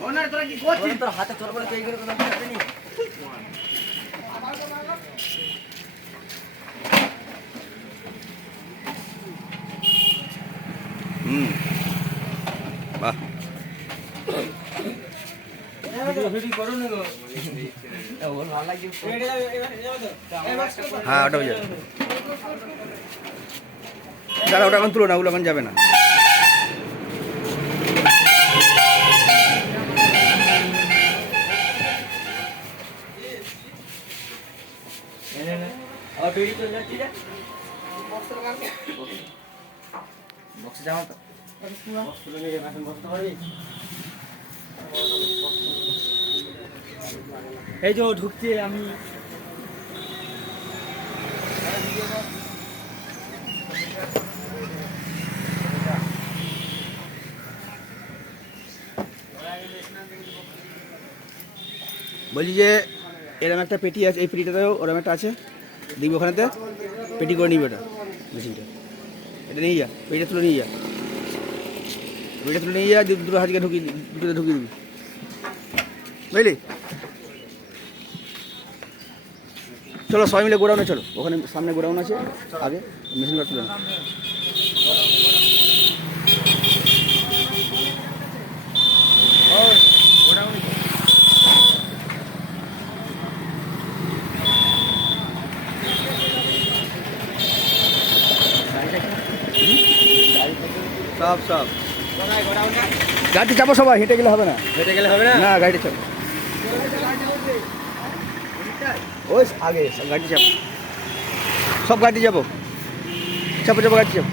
তোর হাতে চল করে এই করে কথা বলতে নি বাহ ভিডিও করো না গো ওর ভালো লাগে হ্যাঁ ওটা যাবে দাঁড়া ওটা এখন তুলো না ওগুলো এখন যাবে না और बीड़ी तो जाती है बॉक्स जाओ तो बॉक्स ले ले मैं बॉक्स तो পারবি এই যে ঢুকছে আমি বলছি যে এরকম একটা পেটি আছে এই পেটিটাতেও ওরকম একটা আছে দেখবি ওখানেতে পেটি করে নিবি ওটা মেশিনটা এটা নিয়ে যা পেটিটা তুলে নিয়ে যা পেটিটা তুলে নিয়ে যা দুটো হাজিকে দুটোতে ঢুকিয়ে দিবি বুঝলি চলো সবাই মিলে গোডাউনে চলো ওখানে সামনে গোডাউন আছে আগে মেশিনটা তুলে না সব সব গাড়ি চাপো সবাই হেঁটে গেলে হবে না না গাড়ি চাপো ওই আগে সব গাড়ি চাপো সব গাড়ি যাবো চাপো চাপো গাড়ি চাপো